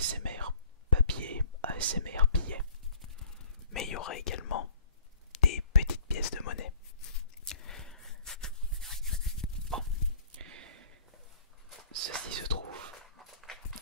ASMR papier, ASMR billet. Mais il y aura également des petites pièces de monnaie. Bon, ceci se trouve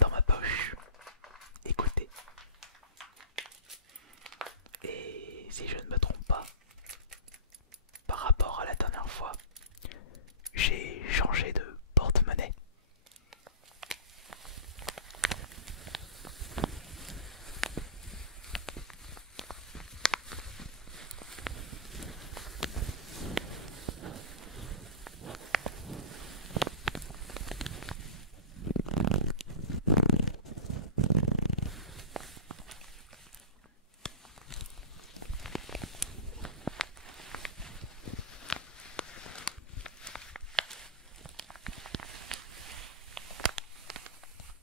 dans ma poche. Écoutez. Et si je ne me trompe pas, par rapport à la dernière fois, j'ai changé de porte-monnaie.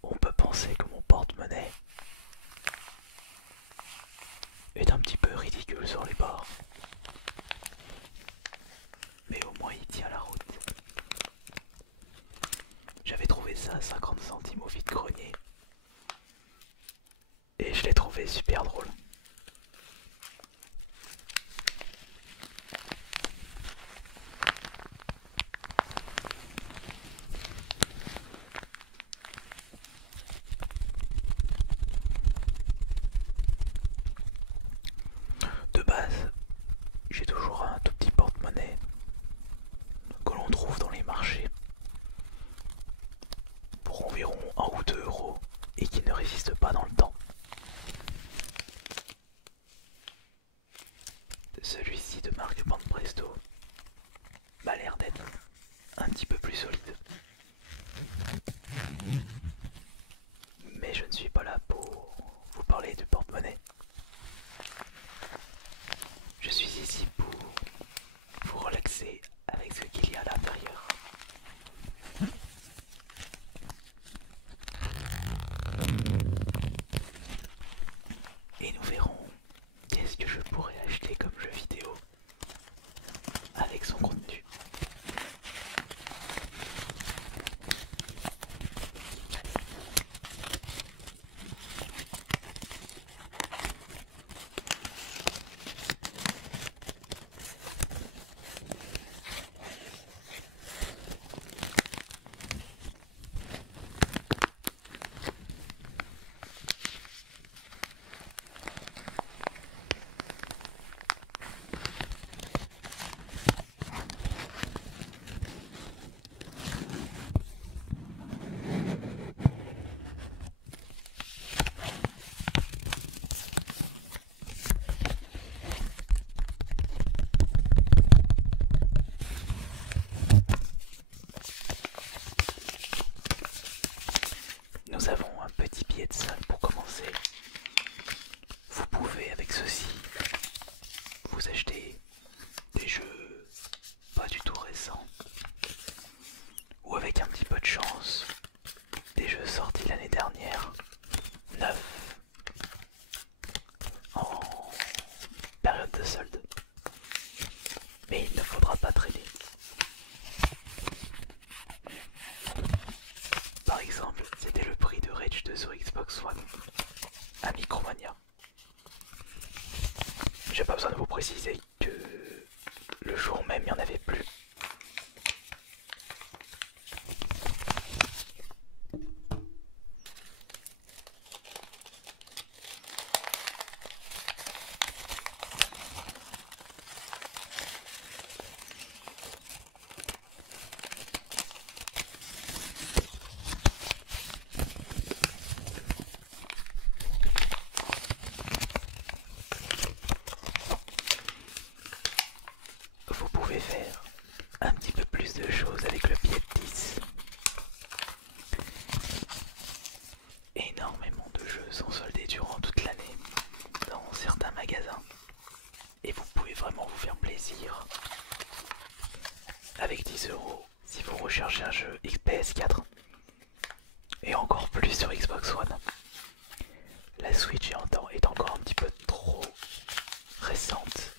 On peut penser que mon porte-monnaie est un petit peu ridicule sur les bords. Mais au moins il tient la route. J'avais trouvé ça à 50 centimes au vide-grenier. Et je l'ai trouvé super drôle. De base, j'ai toujours un tout petit porte-monnaie que l'on trouve dans les marchés pour environ 1 ou 2 euros et qui ne résiste pas dans le temps. Celui-ci de marque Banpresto m'a l'air d'être un petit peu plus solide. Mais je ne suis pas là pour vous parler de porte-monnaie. Je suis ici pour vous relaxer avec ce qu'il y a à l'intérieur. Et nous verrons qu'est-ce que je pourrais acheter comme jeu vidéo avec son contenu. Nous avons un petit billet de salle pour commencer. Vous pouvez avec ceci vous acheter des jeux pas du tout récents ou avec un petit peu de chance des jeux sortis l'année dernière, neufs, en période de solde. Mais il ne faudra pas traîner. Par exemple, c'était le prix de Rage 2 sur Xbox One à Micromania. J'ai pas besoin de vous préciser que le jour même il n'y en avait plus. Vous pouvez faire un petit peu plus de choses avec le billet de 10. Énormément de jeux sont soldés durant toute l'année dans certains magasins et vous pouvez vraiment vous faire plaisir avec 10 euros si vous recherchez un jeu PS4 et encore plus sur Xbox One. La Switch est encore un petit peu trop récente.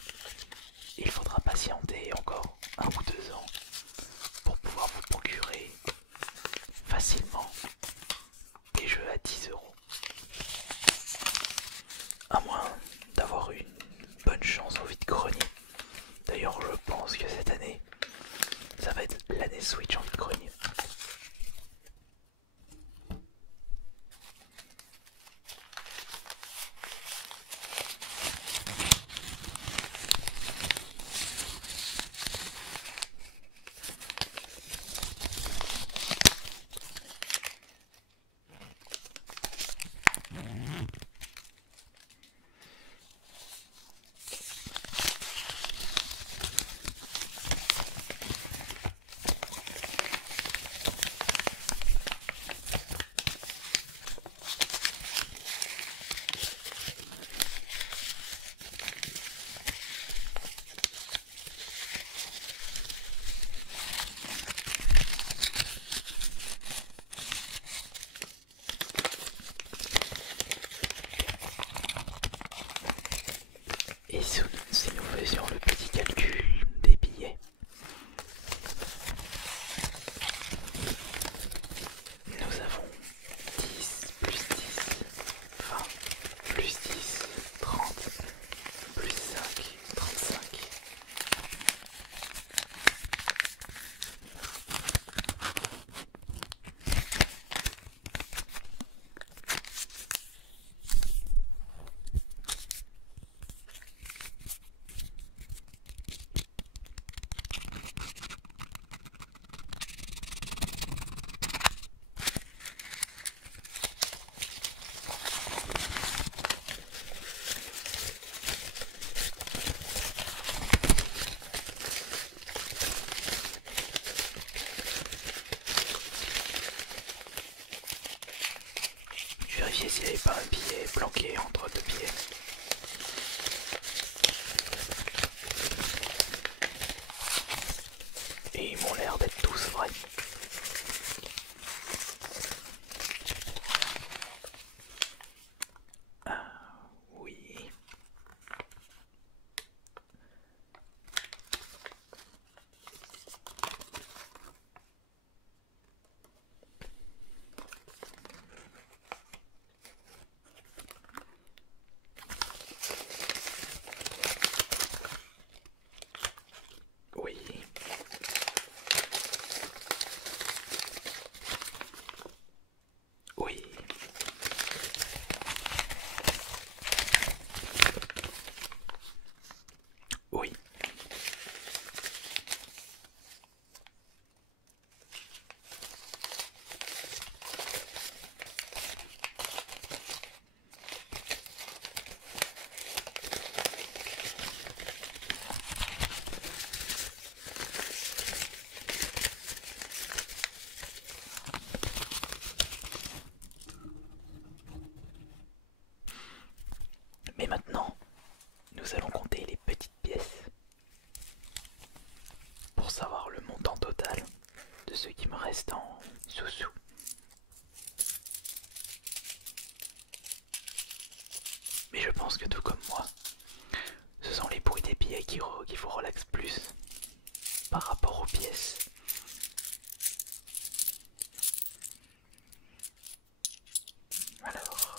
Il faudra patienter encore 1 ou 2 ans pour pouvoir vous procurer facilement des jeux à 10 euros. si nous faisions le petit calcul des billets, nous avons 10 plus 10, 20 plus 10, 30 plus 5, 35. Je vérifiais s'il n'y avait pas un billet planqué entre deux billets. Et ils m'ont l'air d'être tous vrais. Ah oui. Oui. Oui. Oui. Mais maintenant, nous allons compter les petites pièces pour savoir le montant total de ce qui me reste en sous-sous. Mais je pense que tout comme moi, ce sont les bruits des billets qui vous relaxent plus par rapport aux pièces. Alors,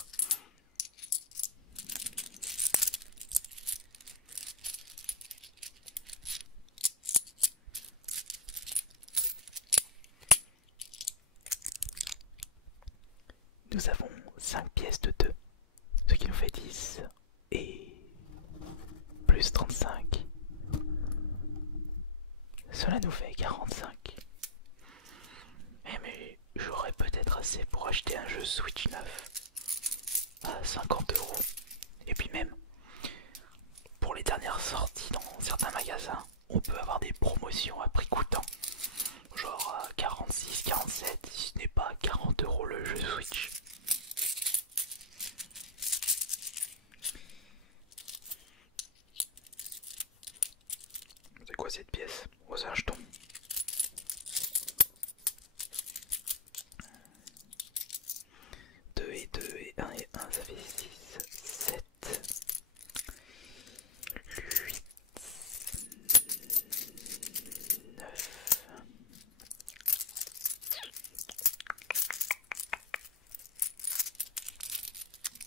nous avons 5 pièces de 2, ce qui nous fait 10 et plus 35. Cela nous fait 45. Mais j'aurais peut-être assez pour acheter un jeu Switch 9 à 50 €. Et puis même, pour les dernières sorties dans certains magasins, on peut avoir des promotions à prix coûtant. Genre à 46, 47, si ce n'est pas 40 € le jeu Switch. C'est quoi cette pièce? Oh, c'est un jeton. Deux et 2 et 1 et 1, ça fait 6, 7, 8, 9.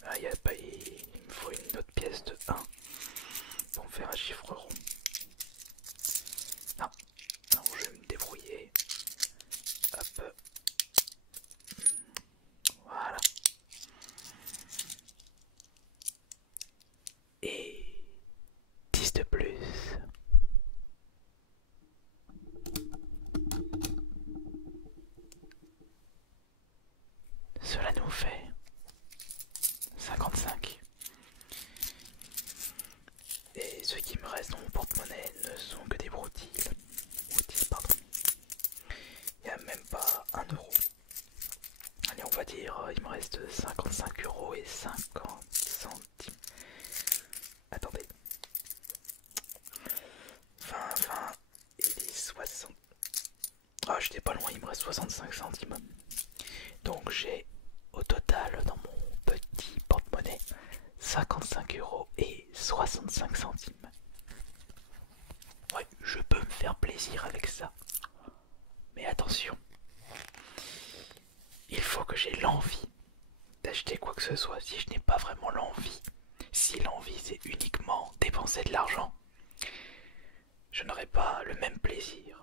Ah, il me faut une autre pièce de 1 pour me faire un chiffre rond. Non, non, je vais me débrouiller. Hop. Voilà. Et 10 de plus. Cela nous fait 55. Et ce qui me reste dans mon porte-monnaie ne sont que des broutilles. Pardon. Il n'y a même pas 1 euro. Allez, on va dire, il me reste 55 € et 50 centimes. Attendez. 20 et les 60. Ah, j'étais pas loin, il me reste 65 centimes. Donc j'ai au total dans mon petit porte-monnaie 55 € et 65 centimes. Ouais, je peux me faire plaisir avec ça. Mais attention, il faut que j'ai l'envie d'acheter quoi que ce soit. Si je n'ai pas vraiment l'envie, si l'envie c'est uniquement dépenser de l'argent, je n'aurai pas le même plaisir.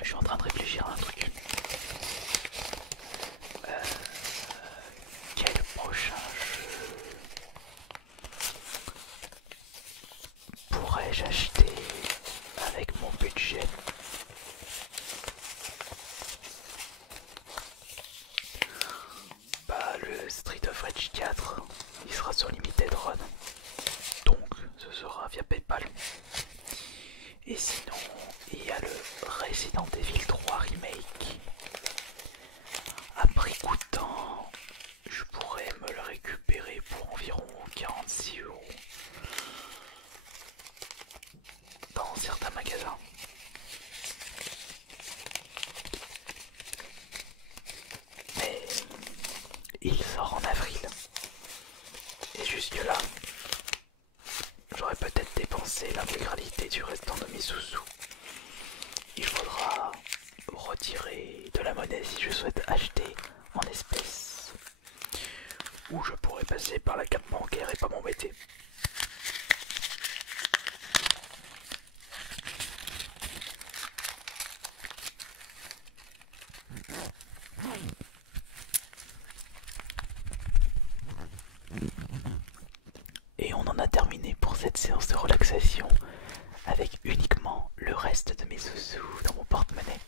Je suis en train de réfléchir à un truc. Quel prochain jeu pourrais-je acheter avec mon budget? Bah, le Street of Rage 4, il sera sur Limited Run, donc ce sera via PayPal. Et sinon, il y a le Resident Evil 3 Remake. À prix coûtant, je pourrais me le récupérer pour environ 46 € dans certains magasins. Mais il sort en avril. Et jusque là, j'aurais peut-être dépensé l'intégralité du restant de mes sous-sous. Il faudra retirer de la monnaie si je souhaite acheter en espèces. Ou je pourrais passer par la carte bancaire et pas m'embêter. Et on en a terminé pour cette séance de relaxation avec uniquement le reste de mes sous-sous dans mon porte-monnaie.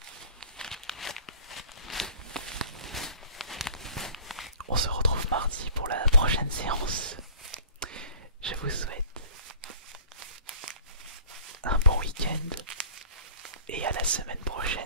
On se retrouve mardi pour la prochaine séance. Je vous souhaite un bon week-end et à la semaine prochaine.